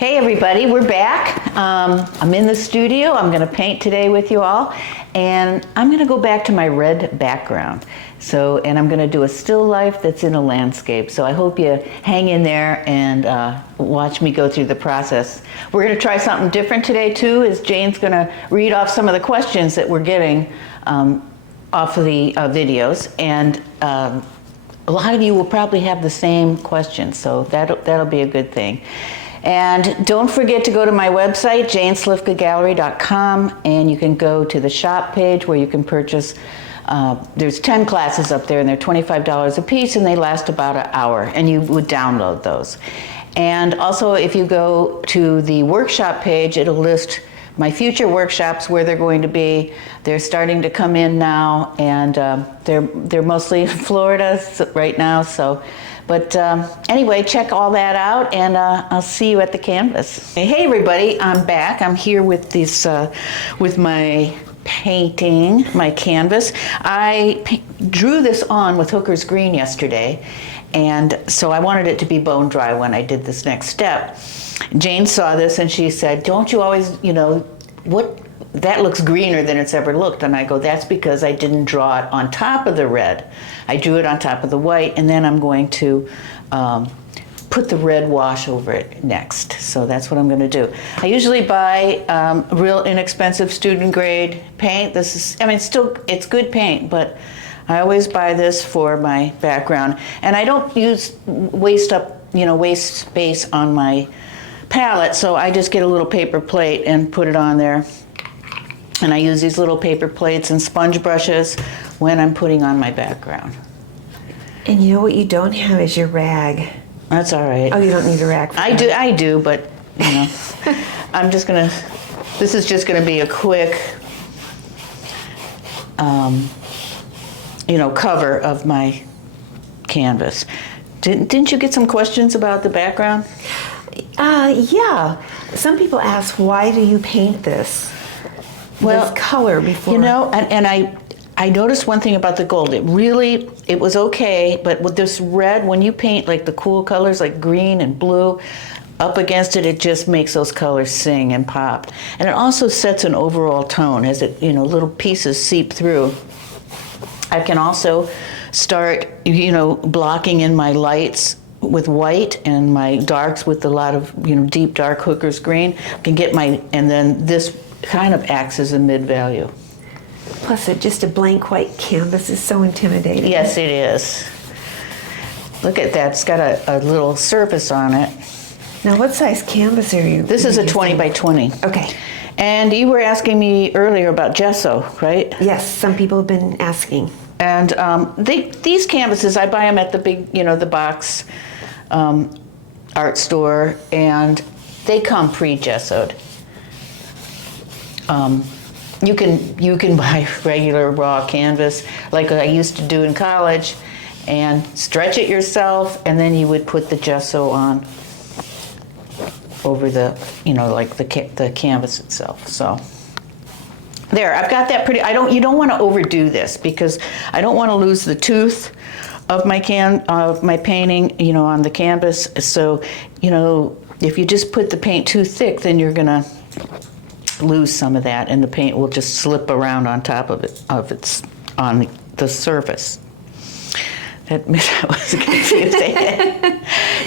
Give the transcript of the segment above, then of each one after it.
Hey everybody, we're back. I'm in the studio. I'm going to paint today with you all, and I'm going to go back to my red background. And I'm going to do a still life that's in a landscape. So I hope you hang in there and watch me go through the process. We're going to try something different today too, as Jane's going to read off some of the questions that we're getting off of the videos, and a lot of you will probably have the same questions, so that'll be a good thing. And don't forget to go to my website, janeslifkagallery.com, and you can go to the shop page where you can purchase, there's 10 classes up there, and they're $25 a piece, and they last about an hour, and you would download those. And also, if you go to the workshop page, it'll list my future workshops, where they're going to be. They're starting to come in now, and they're mostly in Florida right now, so. But anyway, check all that out, and I'll see you at the canvas. Hey everybody, I'm back. I'm here with this, with my painting, my canvas. I drew this on with Hooker's Green yesterday, and so I wanted it to be bone dry when I did this next step. Jane saw this and she said, "Don't you always, that looks greener than it's ever looked." And I go, "That's because I didn't draw it on top of the red. I drew it on top of the white, and then I'm going to put the red wash over it next." So that's what I'm going to do. I usually buy real inexpensive student grade paint. This is, it's good paint, but I always buy this for my background. And I don't waste space on my palette, so I just get a little paper plate and put it on there. And I use these little paper plates and sponge brushes when I'm putting on my background. And you know what you don't have is your rag. That's all right. Oh, you don't need a rag for that. I do, but I'm just gonna, this is just gonna be a quick, cover of my canvas. Didn't you get some questions about the background? Yeah. Some people ask, why do you paint this? This color before. And I noticed one thing about the gold. It was okay, but with this red, when you paint like the cool colors like green and blue up against it, it just makes those colors sing and pop. And it also sets an overall tone as it, little pieces seep through. I can also start, blocking in my lights with white and my darks with a lot of, deep dark Hooker's Green. I can get and then this kind of acts as a mid-value. Plus, just a blank white canvas is so intimidating. Yes, it is. Look at that. It's got a little surface on it. Now, what size canvas are you? This is a 20 by 20. Okay. And you were asking me earlier about gesso, right? Yes, some people have been asking. And these canvases, I buy them at the big, the box art store, and they come pre-gessoed. You can buy regular raw canvas like I used to do in college, and stretch it yourself, and then you would put the gesso on over the the canvas itself. So there, I've got that pretty. You don't want to overdo this because I don't want to lose the tooth of my painting, on the canvas. So, if you just put the paint too thick, then you're gonna lose some of that, and the paint will just slip around on top of it, on the surface. That was confusing.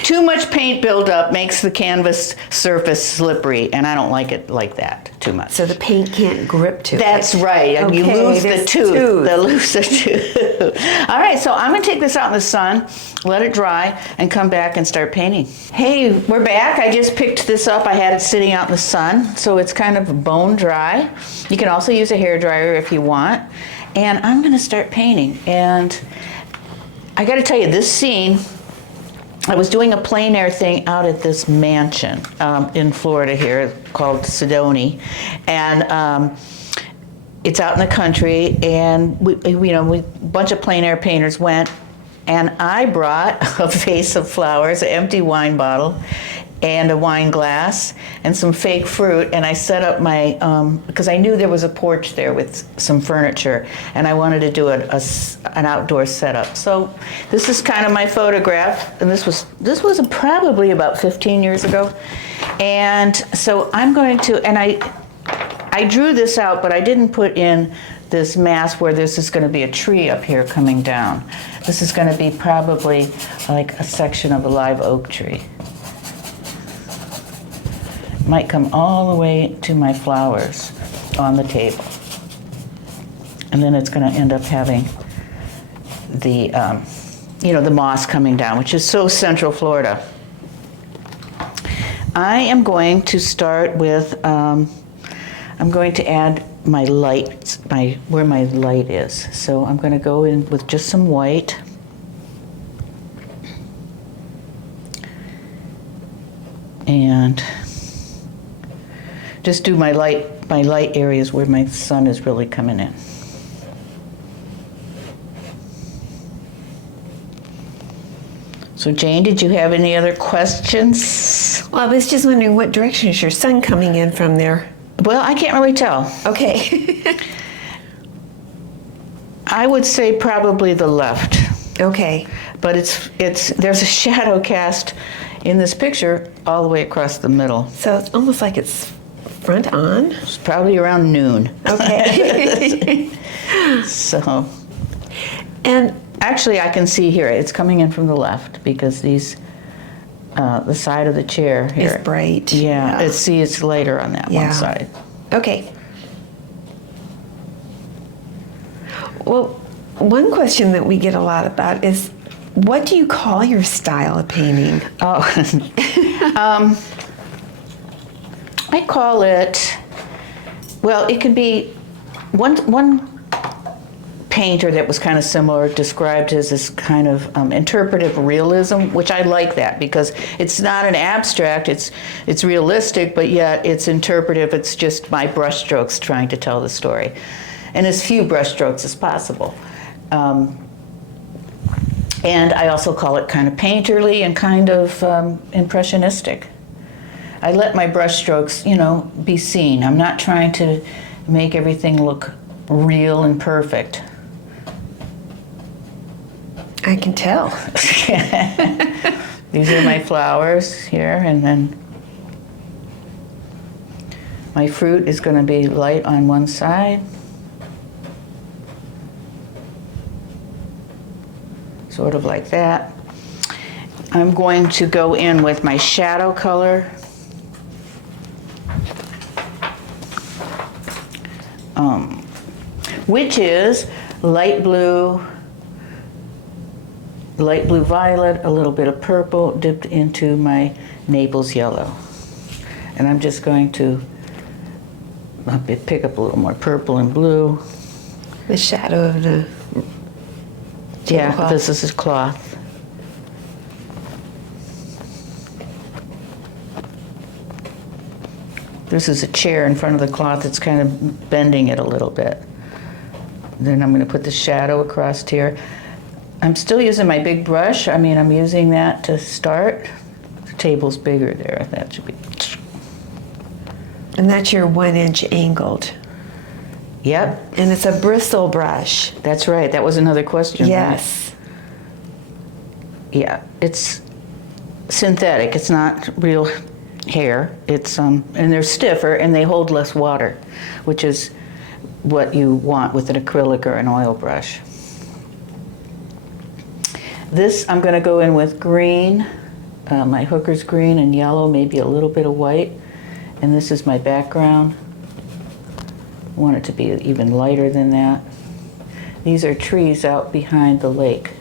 Too much paint buildup makes the canvas surface slippery, and I don't like it like that too much. So the paint can't grip to it. That's right. Okay, you lose the tooth. Lose the tooth. All right, so I'm going to take this out in the sun, let it dry, and come back and start painting. Hey, we're back. I just picked this up. I had it sitting out in the sun, so it's kind of bone dry. You can also use a hairdryer if you want. And I'm going to start painting. And I got to tell you, this scene, I was doing a plein air thing out at this mansion in Florida here called Sedona, and it's out in the country, and we a bunch of plein air painters went, and I brought a vase of flowers, an empty wine bottle, and a wine glass, and some fake fruit, and I set up my, because I knew there was a porch there with some furniture, and I wanted to do an outdoor setup. So this is kind of my photograph, and this was probably about 15 years ago, And so I'm going to, and I drew this out, but I didn't put in this mask where this is going to be a tree up here coming down. This is going to be probably like a section of a live oak tree. Might come all the way to my flowers on the table. And then it's going to end up having the, the moss coming down, which is so Central Florida. I am going to start with, I'm going to add my light, where my light is. So I'm going to go in with just some white. And just do my light areas where my sun is really coming in. So Jane, did you have any other questions? Well, I was just wondering what direction is your sun coming in from there? Well, I can't really tell. Okay. I would say probably the left. Okay. But there's a shadow cast in this picture all the way across the middle. So it's almost like it's front on? It's probably around noon. Okay. So. And actually, I can see here, it's coming in from the left because these, the side of the chair here. It's bright. Yeah, it's lighter on that one side. Okay. Well, one question that we get a lot about is, what do you call your style of painting? Oh, I call it, well, it could be one painter that was kind of similar described as this kind of interpretive realism, which I like that because it's not an abstract, it's realistic, but yet it's interpretive. It's just my brushstrokes trying to tell the story, and as few brushstrokes as possible. And I also call it kind of painterly and kind of impressionistic. I let my brushstrokes, be seen. I'm not trying to make everything look real and perfect. I can tell. These are my flowers here, and then my fruit is going to be light on one side. Sort of like that. I'm going to go in with my shadow color. Which is light blue violet, a little bit of purple dipped into my Naples yellow. And I'm just going to pick up a little more purple and blue. The shadow of the tablecloth. This is cloth. This is a chair in front of the cloth. It's kind of bending it a little bit. Then I'm going to put the shadow across here. I'm still using my big brush. I'm using that to start. The table's bigger there. That should be. And that's your 1-inch angled. Yep. And it's a bristle brush. That's right. That was another question. Yes. Right? Yeah. It's synthetic. It's not real hair. It's and they're stiffer and they hold less water, which is what you want with an acrylic or an oil brush. This I'm going to go in with green, my hooker's green and yellow, maybe a little bit of white, and this is my background. I want it to be even lighter than that. These are trees out behind the lake.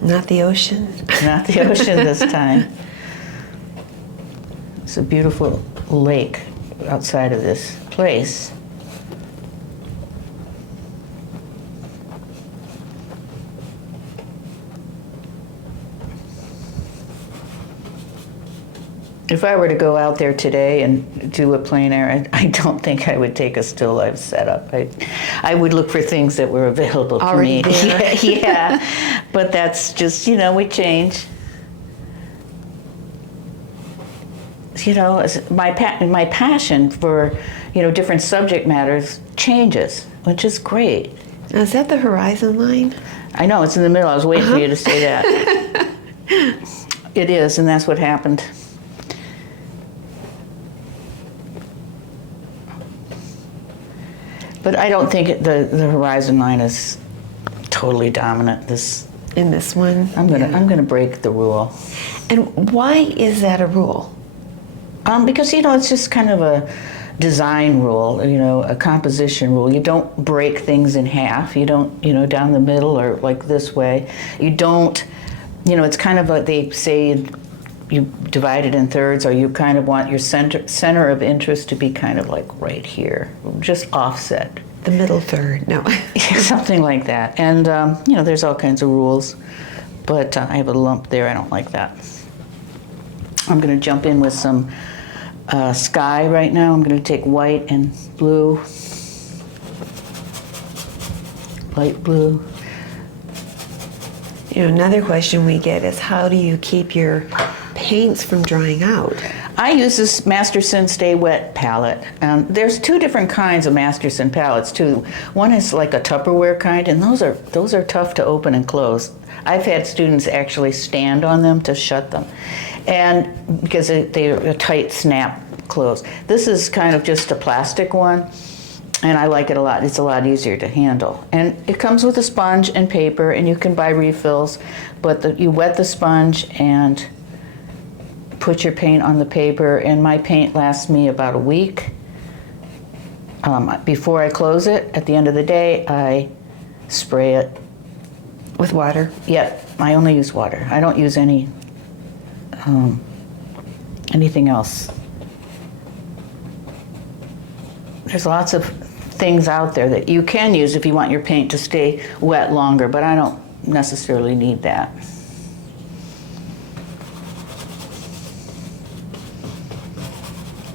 Not the ocean? Not the ocean this time. It's a beautiful lake outside of this place. If I were to go out there today and do a plein air, I don't think I would take a still life setup. I would look for things that were available to me. There. Yeah, but that's just, we change. My passion for, different subject matters changes, which is great. Now, is that the horizon line? I know, it's in the middle. I was waiting for you to say that. It is, and that's what happened. But I don't think the horizon line is totally dominant. In this one? I'm gonna break the rule. And why is that a rule? Because it's just kind of a design rule, a composition rule. You don't break things in half. You don't, down the middle or like this way. You don't, it's kind of like they say you divide it in thirds, or you kind of want your center of interest to be kind of like right here, just offset. The middle third, no. Something like that. And, there's all kinds of rules, but I have a lump there. I don't like that. I'm going to jump in with some sky right now. I'm going to take white and blue, light blue. Another question we get is, how do you keep your paints from drying out? I use this Masterson Stay Wet palette. There's two different kinds of Masterson palettes too. One is like a Tupperware kind, and those are tough to open and close. I've had students actually stand on them to shut them, and because they're a tight snap close. This is kind of just a plastic one, and I like it a lot. It's a lot easier to handle. And it comes with a sponge and paper, and you can buy refills, but you wet the sponge and put your paint on the paper, and my paint lasts me about a week. Before I close it, at the end of the day, I spray it. With water? Yep, I only use water. I don't use anything else. There's lots of things out there that you can use if you want your paint to stay wet longer, but I don't necessarily need that.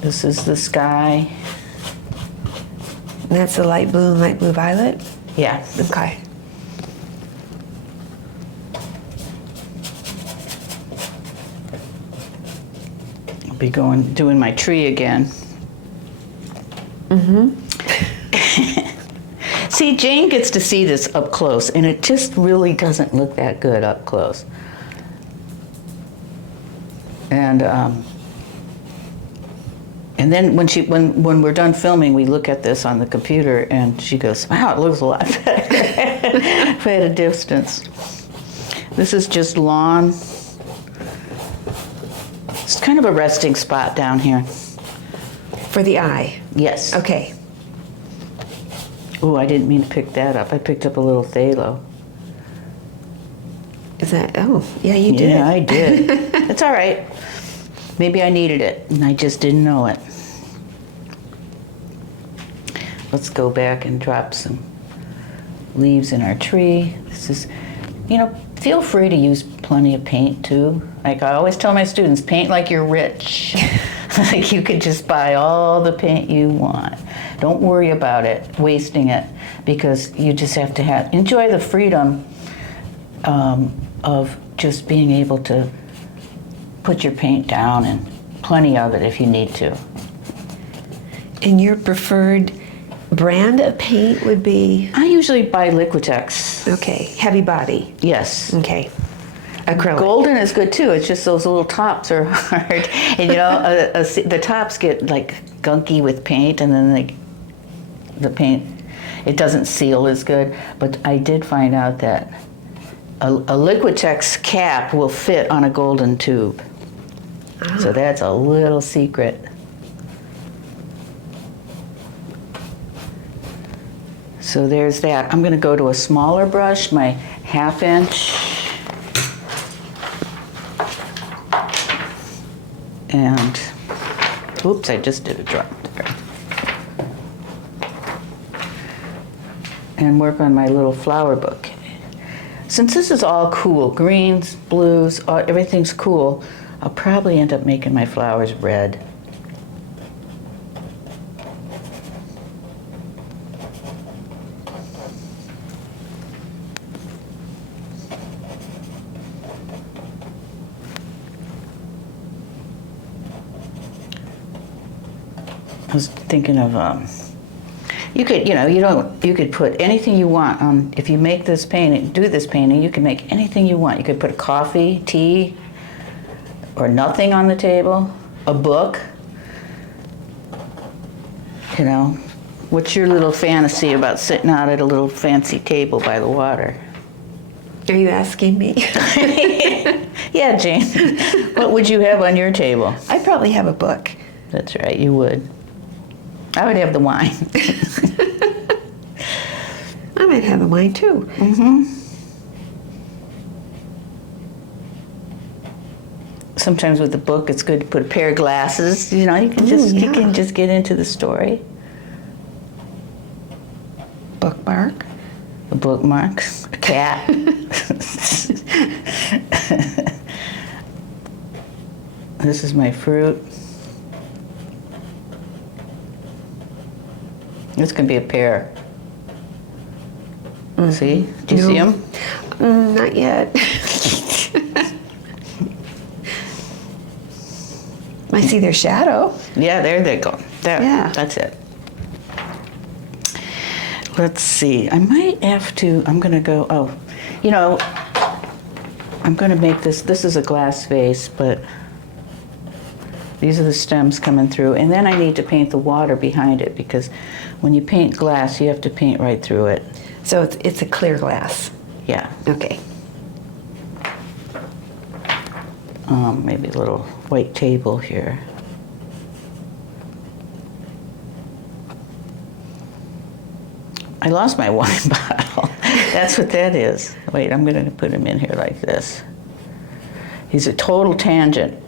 This is the sky. And that's the light blue and light blue violet? Yeah. Okay. I'll be doing my tree again. See, Jane gets to see this up close, and it just really doesn't look that good up close. And then when we're done filming, we look at this on the computer, and she goes, "Wow, it looks a lot better at a distance." This is just lawn. It's kind of a resting spot down here. For the eye? Yes. Okay. Oh, I didn't mean to pick that up. I picked up a little phthalo. Is that, oh, yeah, you did. Yeah, I did. It's all right. Maybe I needed it, and I just didn't know it. Let's go back and drop some leaves in our tree. This is, feel free to use plenty of paint too. Like I always tell my students, paint like you're rich. Like you could just buy all the paint you want. Don't worry about it, wasting it, because you just have to enjoy the freedom of just being able to put your paint down, and plenty of it if you need to. And your preferred brand of paint would be? I usually buy Liquitex. Okay, heavy body. Yes. Okay. Acrylic. Golden is good too. It's just those little tops are hard, and the tops get like gunky with paint, and then the paint, it doesn't seal as good. But I did find out that a Liquitex cap will fit on a golden tube. Ah. So that's a little secret. So there's that. I'm going to go to a smaller brush, my 1/2 inch. And, oops, I just did a drop there. And work on my little flower bouquet. Since this is all cool, greens, blues, everything's cool, I'll probably end up making my flowers red. I was thinking of, you could put anything you want on, if you make this painting, do this painting, you can make anything you want. You could put coffee, tea, or nothing on the table, a book. You know, what's your little fantasy about sitting out at a little fancy table by the water? Are you asking me? Yeah, Jane. What would you have on your table? I'd probably have a book. That's right, you would. I would have the wine. I might have the wine too. Sometimes with the book, it's good to put a pair of glasses. You know, you can just get into the story. Bookmark. A bookmark, a cat. This is my fruit. This can be a pear. See? Do you see them? Not yet. I see their shadow. Yeah, there they go. There, Yeah. that's it. Let's see. I might have to, I'm going to go, I'm going to make this is a glass vase, but these are the stems coming through. And then I need to paint the water behind it, because when you paint glass, you have to paint right through it. So it's a clear glass. Yeah. Okay. Maybe a little white table here. I lost my wine bottle. That's what that is. Wait, I'm going to put him in here like this. He's a total tangent.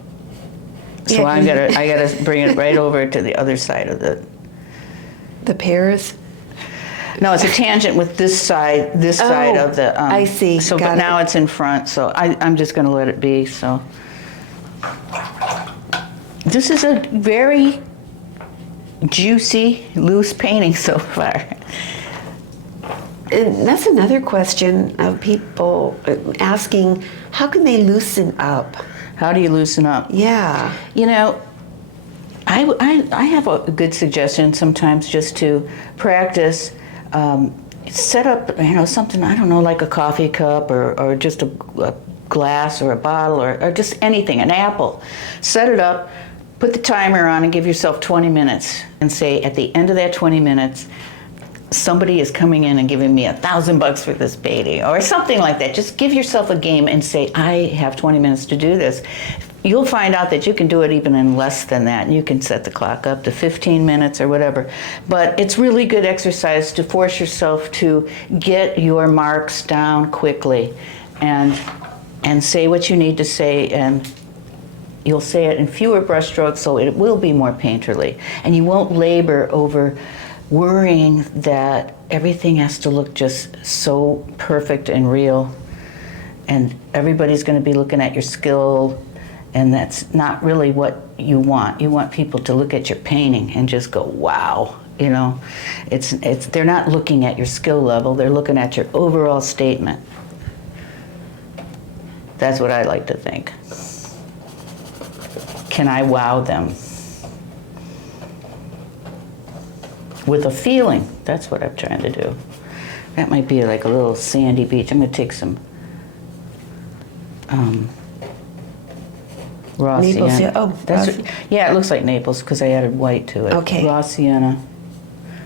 So Yeah, I gotta bring it right over to the other side of the pears. No, it's a tangent with this side of the. I see. So, Got but it. now it's in front. So I'm just going to let it be. So this is a very juicy, loose painting so far. And that's another question of people asking, how can they loosen up? How do you loosen up? Yeah. You know, I have a good suggestion sometimes, just to practice. Set up, something, I don't know, like a coffee cup or just a glass or a bottle or just anything, an apple. Set it up, put the timer on, and give yourself 20 minutes. And say, at the end of that 20 minutes, somebody is coming in and giving me $1,000 for this painting, or something like that. Just give yourself a game and say, I have 20 minutes to do this. You'll find out that you can do it even in less than that, and you can set the clock up to 15 minutes or whatever. But it's really good exercise to force yourself to get your marks down quickly and say what you need to say, and you'll say it in fewer brushstrokes, so it will be more painterly. And you won't labor over worrying that everything has to look just so perfect and real, and everybody's going to be looking at your skill, and that's not really what you want. You want people to look at your painting and just go, wow. They're not looking at your skill level, they're looking at your overall statement. That's what I like to think. Can I wow them? With a feeling. That's what I'm trying to do. That might be like a little sandy beach. I'm going to take some raw Naples, sienna. yeah. Oh, Yeah, it looks like Naples because I added white to it. Okay. Raw sienna,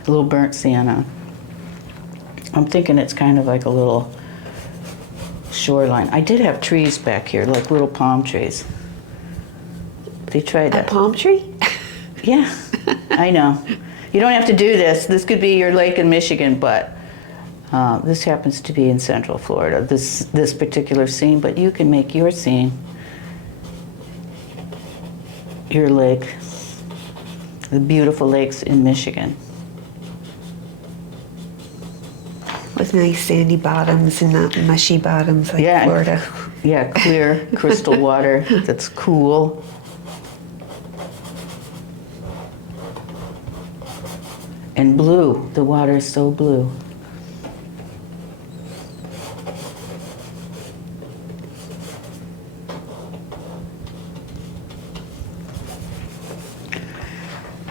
a little burnt sienna. I'm thinking it's kind of like a little shoreline. I did have trees back here, like little palm trees. They tried A that. palm tree? Yeah, I know. You don't have to do this. This could be your lake in Michigan, but this happens to be in Central Florida, this particular scene, but you can make your scene, your lake, the beautiful lakes in Michigan. With nice sandy bottoms and not mushy bottoms like Florida. Yeah, clear crystal water that's cool. And blue, the water is so blue.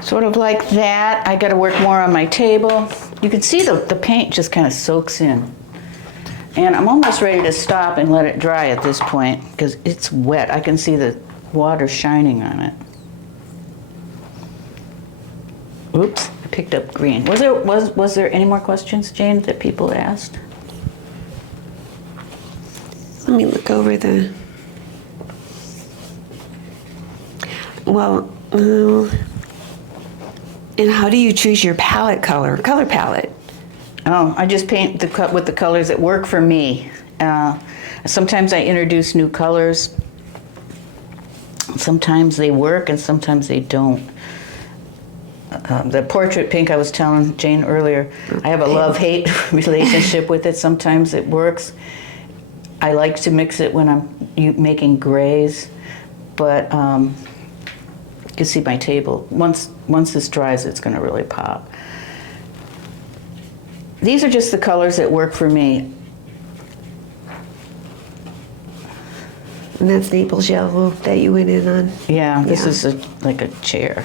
Sort of like that. I got to work more on my table. You can see the paint just kind of soaks in. And I'm almost ready to stop and let it dry at this point because it's wet. I can see the water shining on it. Oops, I picked up green. Was there any more questions, Jane, that people asked? Let me look over the. Well, and how do you choose your color palette? Oh, I just paint with the colors that work for me. Sometimes I introduce new colors. Sometimes they work and sometimes they don't. The portrait pink I was telling Jane earlier, I have a love-hate relationship with it. Sometimes it works. I like to mix it when I'm making grays, but you can see my table. Once this dries, it's going to really pop. These are just the colors that work for me. And that's Naples yellow that you went in on? Yeah, this is like a chair.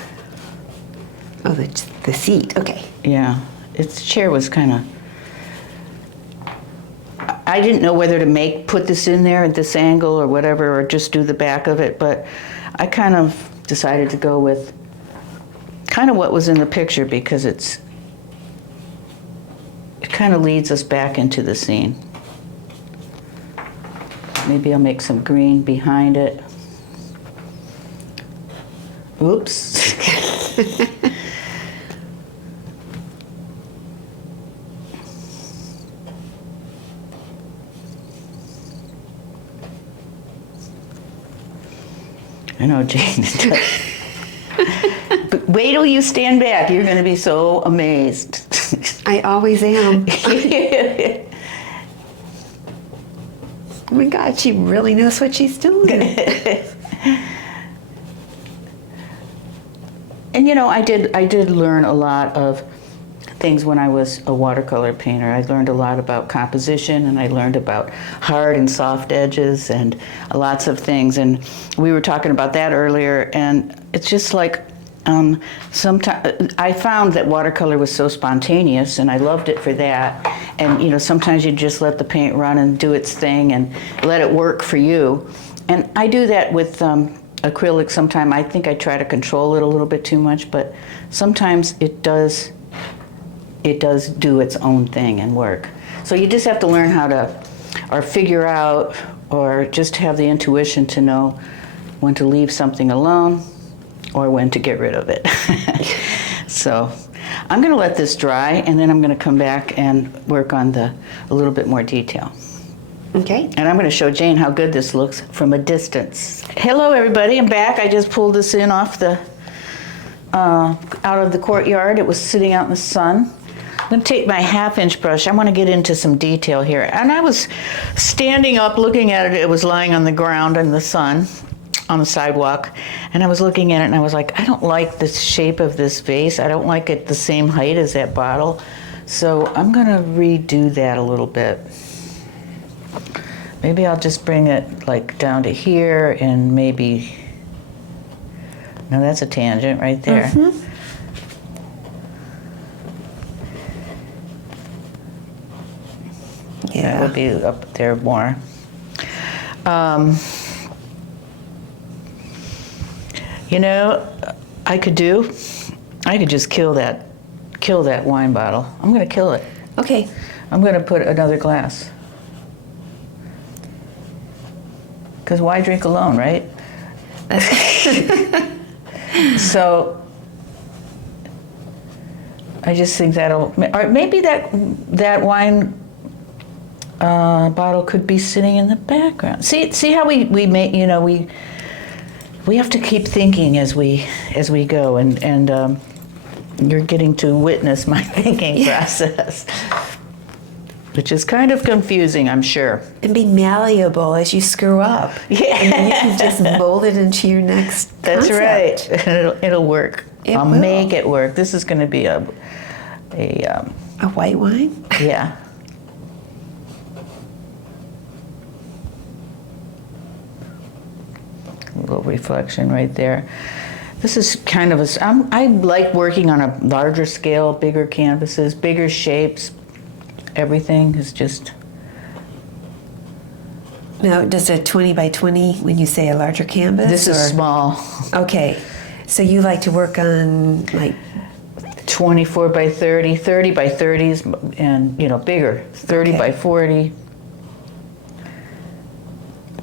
Oh, the seat, okay. Yeah, its chair was kind of... I didn't know whether to put this in there at this angle or whatever, or just do the back of it, but I kind of decided to go with kind of what was in the picture because it kind of leads us back into the scene. Maybe I'll make some green behind it. Oops. I know, Jane. But wait till you stand back. You're going to be so amazed. I always am. Oh my God, she really knows what she's doing. And you know, I did learn a lot of things when I was a watercolor painter. I learned a lot about composition, and I learned about hard and soft edges and lots of things. And we were talking about that earlier, and it's just like sometimes I found that watercolor was so spontaneous, and I loved it for that. And you know, sometimes you just let the paint run and do its thing and let it work for you. And I do that with acrylic. Sometimes I think I try to control it a little bit too much, but sometimes it does do its own thing and work. So you just have to learn how to, or figure out, or just have the intuition to know when to leave something alone or when to get rid of it. So I'm going to let this dry, and then I'm going to come back and work on a little bit more detail. Okay. And I'm going to show Jane how good this looks from a distance. Hello, everybody. I'm back. I just pulled this in off out of the courtyard. It was sitting out in the sun. I'm going to take my 1/2-inch brush. I want to get into some detail here. And I was standing up looking at it. It was lying on the ground in the sun on the sidewalk. And I was looking at it and I was like, I don't like the shape of this vase. I don't like it the same height as that bottle. So I'm going to redo that a little bit. Maybe I'll just bring it like down to here and maybe... No, that's a tangent right there. Mm-hmm. That would be up there more. You know, I could just kill that wine bottle. I'm gonna kill it. Okay. I'm gonna put another glass. Because why drink alone, right? So I just think or maybe that wine bottle could be sitting in the background. See how we make, you know, we have to keep thinking as we go, and you're getting to witness my thinking process, which is kind of confusing, I'm sure. And be malleable as you screw up. Yeah. And then you can just mold it into your next That's concept. right. It'll work. I'll will. make it work. This is going to be a white wine? Yeah. A little reflection right there. This is kind of I like working on a larger scale, bigger canvases, bigger shapes. Everything is just... Now, does a 20 by 20, when you say a larger canvas? This is small. Okay. So you like to work on like 24 by 30, 30 by 30s, and bigger, 30 Okay. by 40.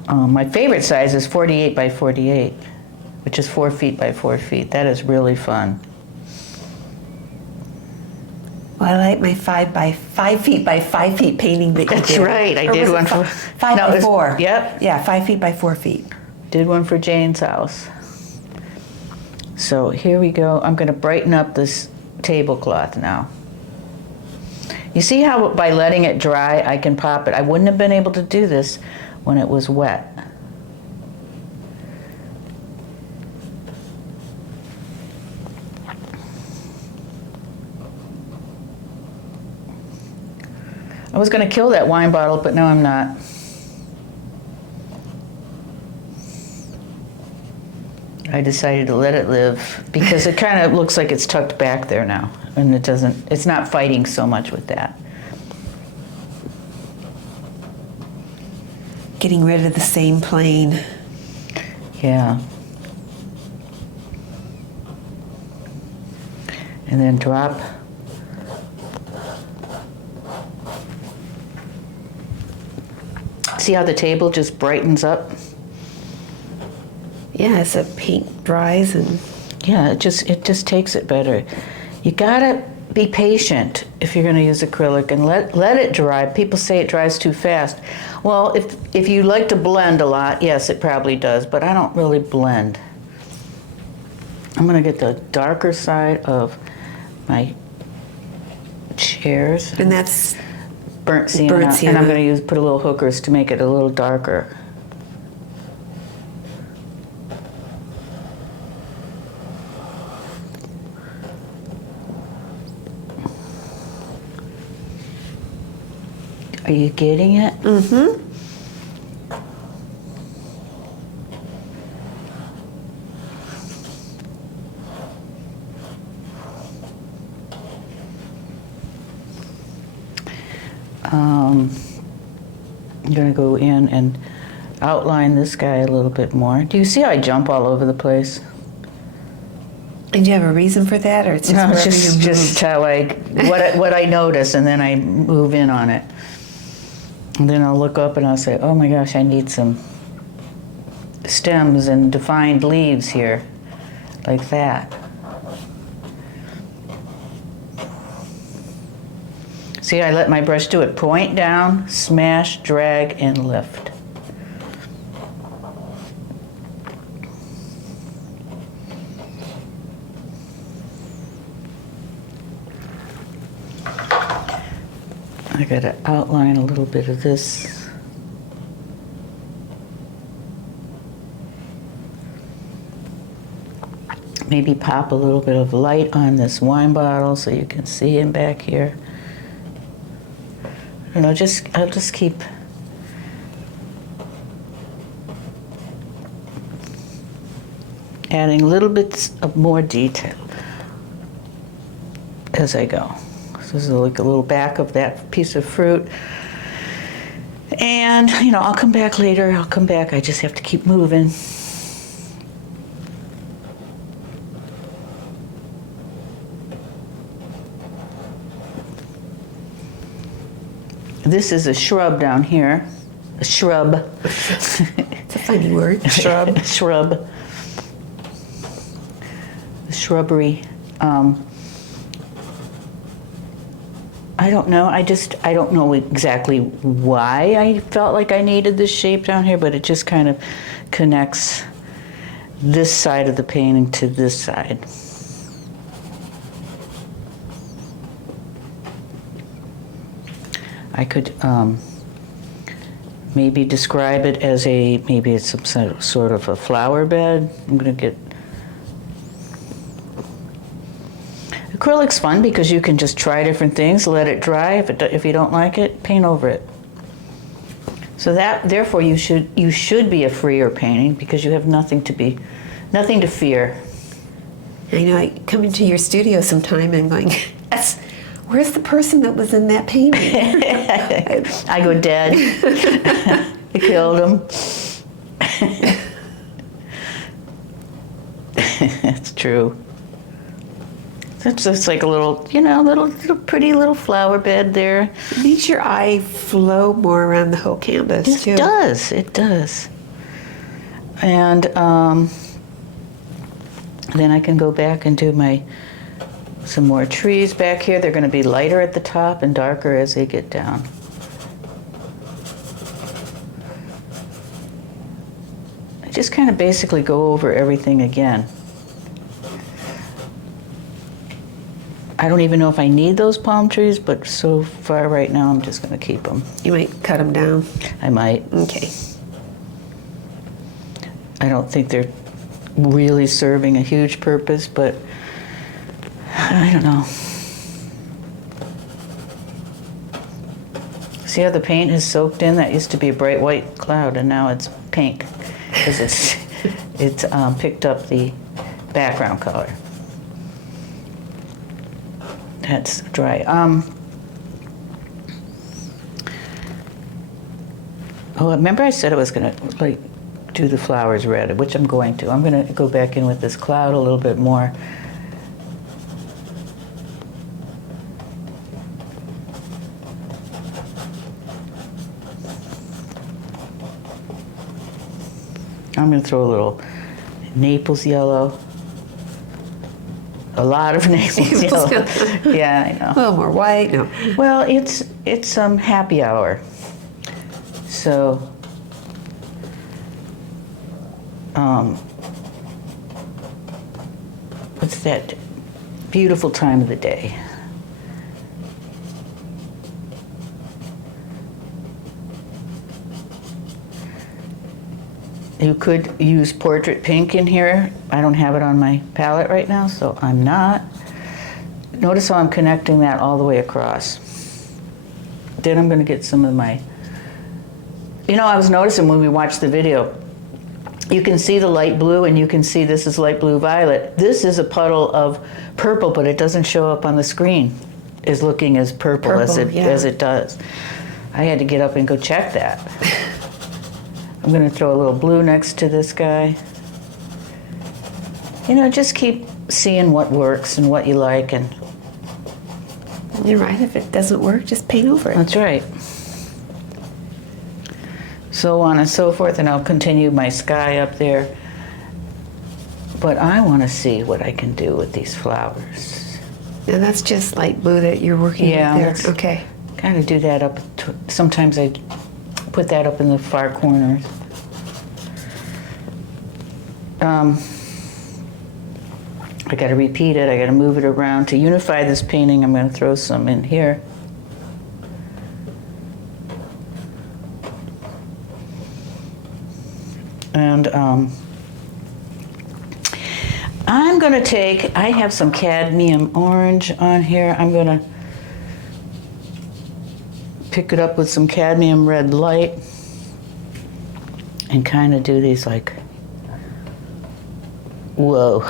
My favorite size is 48 by 48, which is 4 feet by 4 feet. That is really fun. Well, I like my 5 feet by 5 feet painting that you That's did. right. I Or did was it one for 5 No, by it's- 4. Yep. Yeah, 5 feet by 4 feet. Did one for Jane's house. So here we go. I'm going to brighten up this tablecloth now. You see how by letting it dry, I can pop it. I wouldn't have been able to do this when it was wet. I was going to kill that wine bottle, but no, I'm not. I decided to let it live because it kind of looks like it's tucked back there now, and it's not fighting so much with that. Getting rid of the same plane. Yeah. And then drop. See how the table just brightens up? Yeah, as the paint dries and Yeah, it just takes it better. You gotta be patient if you're gonna use acrylic and let it dry. People say it dries too fast. Well, if you like to blend a lot, yes, it probably does, but I don't really blend. I'm gonna get the darker side of my chairs. and that's Burnt sienna, Burnt and sienna. I'm going to put a little hookers to make it a little darker. Are you getting it? mm-hmm. I'm going to go in and outline this guy a little bit more. Do you see how I jump all over the place? And do you have a reason for that, or it's just No, wherever it's you move? just how what I notice, and then I move in on it. And then I'll look up and I'll say, oh my gosh, I need some stems and defined leaves here, like that. See, I let my brush do it. Point down, smash, drag, and lift. I gotta outline a little bit of this. Maybe pop a little bit of light on this wine bottle so you can see him back here. I'll just keep adding little bits of more detail as I go. So this is like a little back of that piece of fruit. And, I'll come back later. I'll come back. I just have to keep moving. This is a shrub down here. A shrub. It's a funny word. Shrub. Shrub. The shrubbery. I don't know. I don't know exactly why I felt like I needed this shape down here, but it just kind of connects this side of the painting to this side. I could maybe describe it as maybe it's some sort of a flower bed. I'm going to get... Acrylic's fun because you can just try different things, let it dry. If you don't like it, paint over it. So therefore you should be a freer painting because you have nothing to fear. I know, I come into your studio sometime and going, where's the person that was in that painting? I go dead. I killed him. It's true. That's just like a little, little pretty little flower bed there. It makes your eye flow more around the whole canvas, too. It does. It does. And then I can go back and do some more trees back here. They're going to be lighter at the top and darker as they get down. I just kind of basically go over everything again. I don't even know if I need those palm trees, but so far right now I'm just going to keep them. You might cut them down. I might. Okay. I don't think they're really serving a huge purpose, but I don't know. See how the paint is soaked in? That used to be a bright white cloud, and now it's pink because it's picked up the background color. That's dry. Remember I said I was gonna do the flowers red, which I'm going to. I'm gonna go back in with this cloud a little bit more. I'm gonna throw a little Naples yellow. A lot of Naples yellow. Yeah, I know. A little more white. No. Well, it's happy hour. So it's that beautiful time of the day. You could use portrait pink in here. I don't have it on my palette right now, so I'm not. Notice how I'm connecting that all the way across. Then I'm going to get some of my... I was noticing when we watched the video, you can see the light blue and you can see this is light blue violet. This is a puddle of purple, but it doesn't show up on the screen as looking as purple as it does. I had to get up and go check that. I'm going to throw a little blue next to this guy. Just keep seeing what works and what you like. And you're right, if it doesn't work, just paint over it. That's right. So on and so forth, and I'll continue my sky up there. But I want to see what I can do with these flowers. Now that's just light blue that you're working with there. Okay. Kind of do that up. Sometimes I put that up in the far corners. I got to repeat it. I got to move it around. To unify this painting, I'm going to throw some in here. And I'm going to take, I have some cadmium orange on here. I'm going to pick it up with some cadmium red light and kind of do these like, whoa.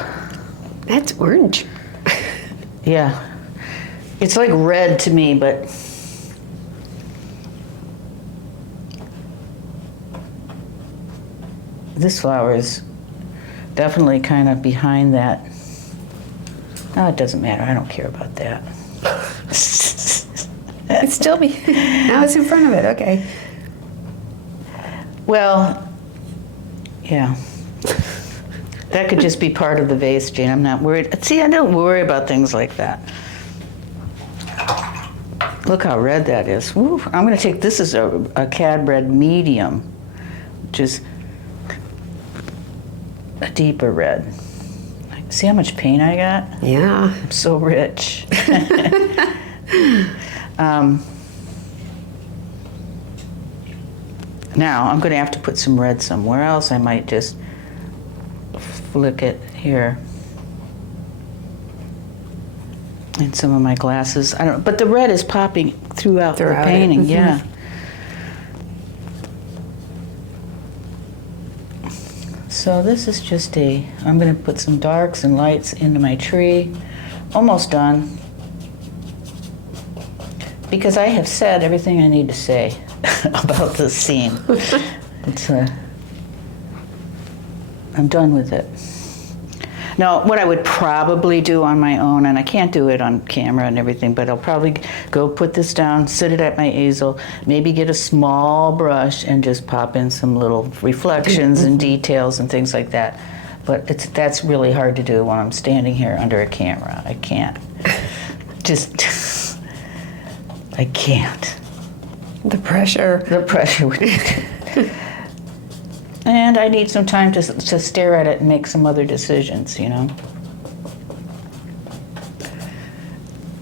That's orange. Yeah. It's like red to me, but this flower is definitely kind of behind that. No, it doesn't matter. I don't care about that. It's still now it's in front of it. Okay. Well, yeah. That could just be part of the vase, Jane. I'm not worried. See, I don't worry about things like that. Look how red that is. Woo. I'm going to take, this is a cad red medium, which is a deeper red. See how much paint I got? Yeah. I'm so rich. Now, I'm going to have to put some red somewhere else. I might just flick it here in some of my glasses. I don't, but the red is popping throughout the painting. Mm-hmm. Yeah. So this is just I'm going to put some darks and lights into my tree. Almost done. Because I have said everything I need to say. about this scene. It's I'm done with it. Now, what I would probably do on my own, and I can't do it on camera and everything, but I'll probably go put this down, sit it at my easel, maybe get a small brush and just pop in some little reflections and details and things like that. But that's really hard to do when I'm standing here under a camera. I can't. I can't. The pressure. The pressure. And I need some time to stare at it and make some other decisions, you know.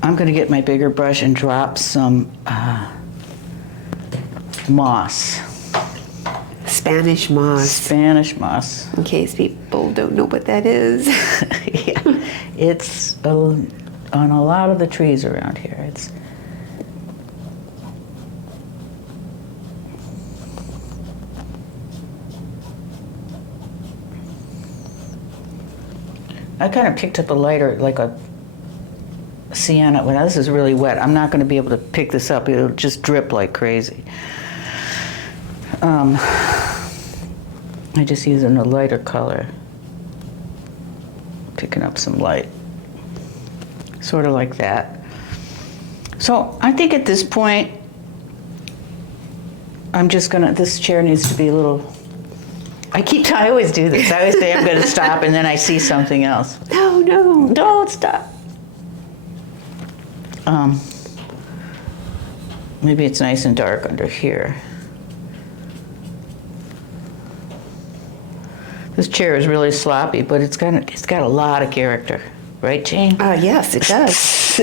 I'm going to get my bigger brush and drop some moss. Spanish moss. Spanish moss. In case people don't know what that is. Yeah. It's on a lot of the trees around here. I kind of picked up a lighter, like a sienna. Well, this is really wet. I'm not going to be able to pick this up. It'll just drip like crazy. I just using a lighter color. Picking up some light. Sort of like that. So I think at this point, I'm just going to, this chair needs to be a little, I always do this. I always say I'm going to stop and then I see something else. No, Don't stop. Maybe it's nice and dark under here. This chair is really sloppy, but it's got a lot of character, right, Jane? Yes, it does.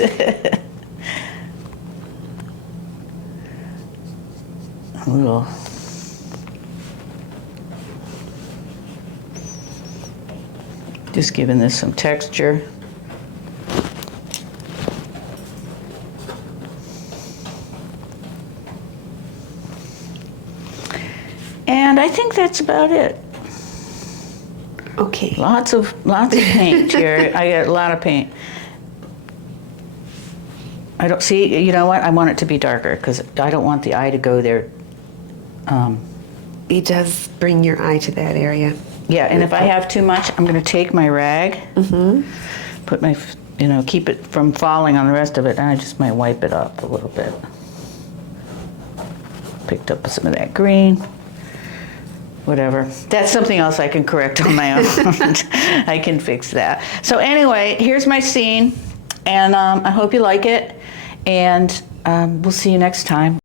A little. Just giving this some texture. And I think that's about it. Okay. Lots of paint here. I got a lot of paint. I don't see, you know what? I want it to be darker because I don't want the eye to go there. It does bring your eye to that area. Yeah, and if I have too much, I'm going to take my rag, put my, keep it from falling on the rest of it, and I just might wipe it up a little bit. Picked up some of that green. Whatever. That's something else I can correct on my own. I can fix that. So anyway, here's my scene, and I hope you like it, and we'll see you next time.